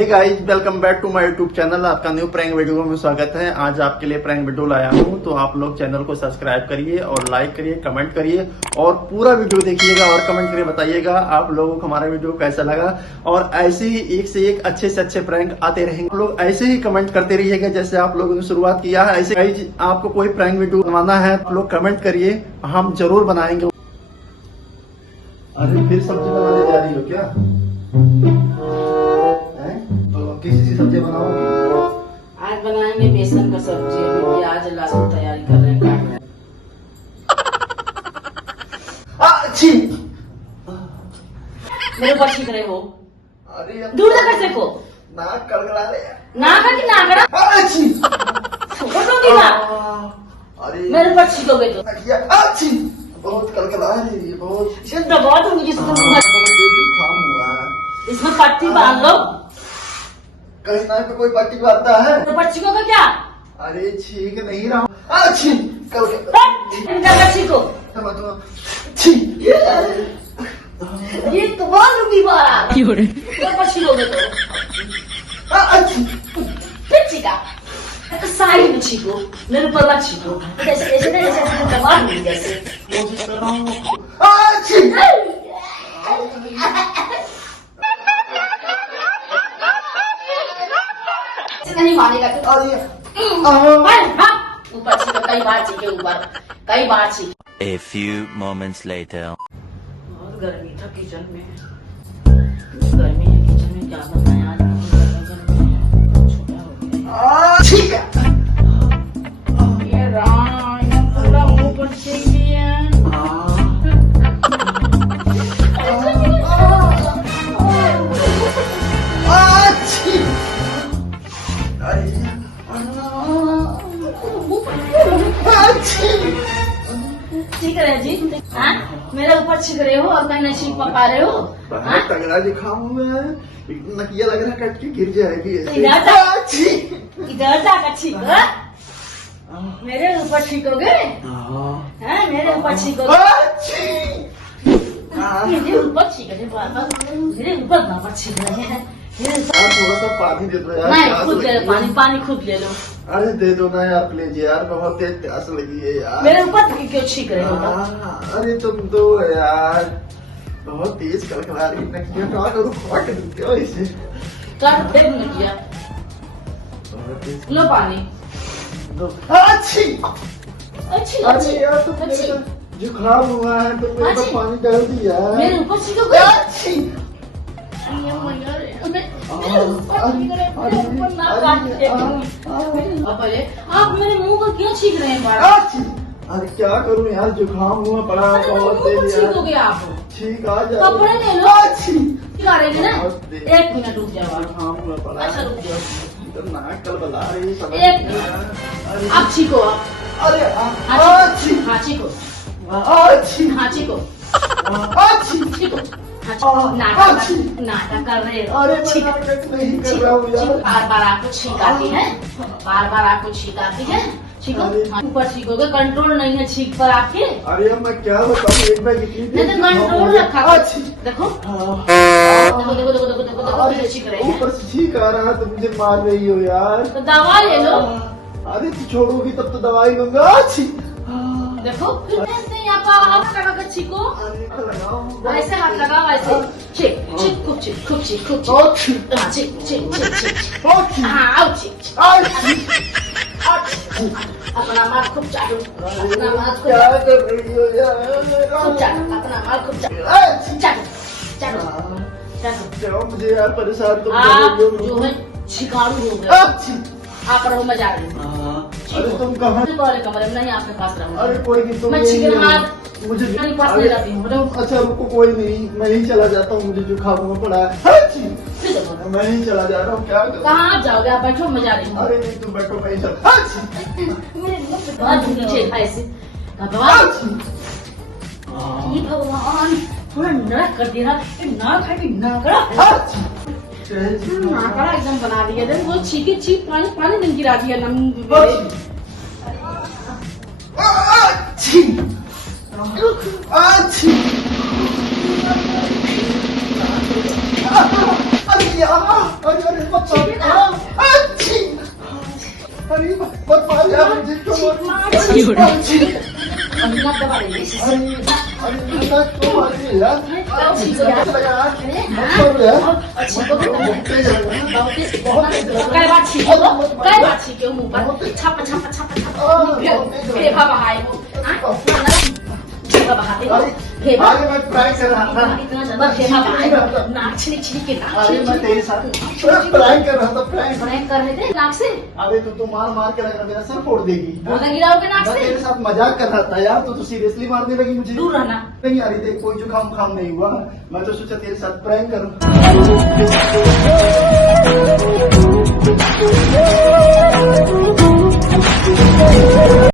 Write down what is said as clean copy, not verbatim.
Hey guys, welcome back to my YouTube channel. आपका new prank video में स्वागत है। आज आपके लिए प्रैंक वीडियो लाया हूं, तो आप लोग चैनल को सब्सक्राइब करिए और लाइक करिए, कमेंट करिए और पूरा वीडियो देखिएगा और कमेंट करके बताइएगा आप लोगों को हमारा वीडियो कैसा लगा। और ऐसे ही एक से एक अच्छे से अच्छे प्रैंक आते रहेंगे। आप लोग ऐसे ही कमेंट करते रहिएगा जैसे आप लोगों ने शुरुआत किया है। ऐसे गाइस, आपको कोई प्रैंक वीडियो बनवाना है आप लोग कमेंट करिए, हम जरूर बनाएंगे। अरे फिर सब्जी बनाने जा रही हो क्या? किसी सब्जी बनाओगी? आज बनाएंगे बेसन का सब्जी। अभी प्याज लहसुन तैयारी कर रहे हैं। अच्छी मेरे ऊपर छींक रहे हो। अरे दूर तक कैसे को नाक कड़कड़ा रहे हैं। नाक है कि नाकड़ा अच्छी छोड़ोगी ना। अरे मेरे ऊपर छींकोगे तो अच्छी बहुत कड़कड़ा रही है, बहुत दबा दूंगी जिसको जुकाम हुआ है। इसमें पट्टी बांध लो। कहीं ना पे कोई पट्टी बांधता है? तो ऊपर छींकोगे क्या? अरे छींक नहीं रहा हूँ। अच्छी छींको। छी ये तो बहुत बीमार ऊपर छींकोगे तो अच्छी फिर छींका तो साइड में छींको, मेरे ऊपर मत छींको। ऐसे ऐसे ऐसे दबा दूंगी जैसे। कोशिश कर रहा हूँ। अच्छी नहीं मानेगा तो ऊपर छींको। कई बार छींके ऊपर, कई बार छींके। A few moments later. बहुत गर्मी था किचन में। गर्मी है किचन में, क्या बताएं आज छोटा हो गया। ठीक है। ये राम पूरा मुंह पर छींक दिया। छींक रहे जी? हाँ, मेरे ऊपर छींक रहे हो और मैं नहीं छींक पा रहे हो। बहुत तगड़ा जुकाम हुआ है, नकिया लग रहा है कट के गिर जाएगी ऐसे। इधर जाकर छींको। मेरे ऊपर छींकोगे? हाँ, मेरे ऊपर छींकोगे? मेरे ऊपर छींक रहे बार-बार, मेरे ऊपर बार-बार छींक रहे हैं। थोड़ा सा पानी दे दो यार। नहीं, खुद ले लो पानी खुद ले लो। अरे दे दो ना यार प्लीज यार, बहुत तेज प्यास लगी है यार। मेरे ऊपर क्यों छींक रहे हो? अरे तुम दो यार, बहुत तेज कड़कड़ा रही नकिया। क्या करूँ, काट देते हो इसे। काट दे नकिया। लो पानी। अच्छी अच्छी अरे यार तुम मेरे को जुकाम हुआ है तो मेरे को पानी डाल दिया। मेरे ऊपर छींकोगे? अच्छी आप मेरे मुंह पर क्यों छींक रहे हैं बार? अरे क्या करूं यार, जुकाम हुआ पड़ा बहुत तेज यार। छींकोगे आप? ठीक आ जाए। कपड़े ले लो। छिका रहेंगे ना। एक मिनट रुक जाओ। जुकाम हुआ पड़ा। अच्छा रुक जाओ। तो नाक कल बला रही है। एक मिनट। आप छीको। अरे हाँ छीको। अच्छी हाँ छीको। अच्छी छीको। नाटक कर रहे हो। अरे नाटक नहीं कर रहा हूँ यार। बार बार आपको छींक आती है, बार बार आपको छींक आती है। छीको। ऊपर छीकोगे, कंट्रोल नहीं है छींक पर आपके। अरे अब मैं क्या बताऊँ, एक बार नहीं तो कंट्रोल रखा। अच्छी देखो देखो देखो देखो देखो देखो देखो छींक रहे हैं। ऊपर से छींक आ रहा है तो मुझे मार रही हो यार। तो दवा ले लो। अरे तू छोड़ोगी तब तो दवाई लूंगा। अच्छी देखो ऐसे यहाँ पर हाथ लगा कर छीको। ऐसे हाथ लगाओ, ऐसे छीक छीक खूब छीक खूब छीक खूब छीक। हाँ छीक छीक छीक छीक। हाँ आओ छीक। अपना मार खूब चाटो, अपना मार खूब क्या कर रही हो यार? खूब चाटो, अपना मार खूब चाटो चाटो चाटो चाटो। जाओ मुझे यार, परेशान तुम आप कर रही हो। जो है शिकारू हो गए। अच्छी आप रहो, मैं जा रही हूँ। अरे तुम कहाँ? वाले कमरे में नहीं, आपके पास रहूँगा। अरे कोई नहीं, तुम मैं यहीं चिकन रहो। हाथ मुझे मेरे पास ले जाती हूँ। अच्छा रुको, कोई नहीं, मैं ही चला जाता हूँ, मुझे जुकाम हुआ पड़ा है। अच्छी मैं ही चला जा रहा हूँ, क्या करूँ? कहाँ आप जाओगे? आप बैठो, मैं जा रही हूँ। अरे नहीं तुम बैठो, मैं ही चला। अच्छी मेरे मुंह से बहुत नीचे ऐसे। भगवान ये भगवान थोड़ा नरक कर दिया। नाक है कि नाकड़ा? नाकड़ा एकदम बना दिया। देखो वो छीके छीक पानी पानी नहीं गिरा दिया। अच्छी अच्छी अरे यार, अरे मार यार मुझे क्यों मार अंदर दबा दे अरे अरे क्यों मार रही है यार अच्छा लगा यार मत करो यार अच्छी को बहुत तेज लगा काय बात छिके हो मुंह पर छाप छाप छाप छाप फेफा बहाए हो फेफा बहाते हो फेफा अरे मैं ट्राई कर रहा था इतना ज्यादा फेफा बहाए नाक छिड़क छिड़क के नाक अरे मैं तेरे साथ प्रैंक कर रहा था प्रैंक प्रैंक कर रहे थे नाक से अरे तू तो मार मार के लग रहा मेरा सर फोड़ देगी पौधा गिराओगे नाक मैं से तेरे साथ मजाक कर रहा था यार तू सीरियसली मारने लगी मुझे दूर रहना नहीं यार देख कोई जुकाम खाम नहीं हुआ मैं तो सोचा तेरे साथ प्रैंक करूं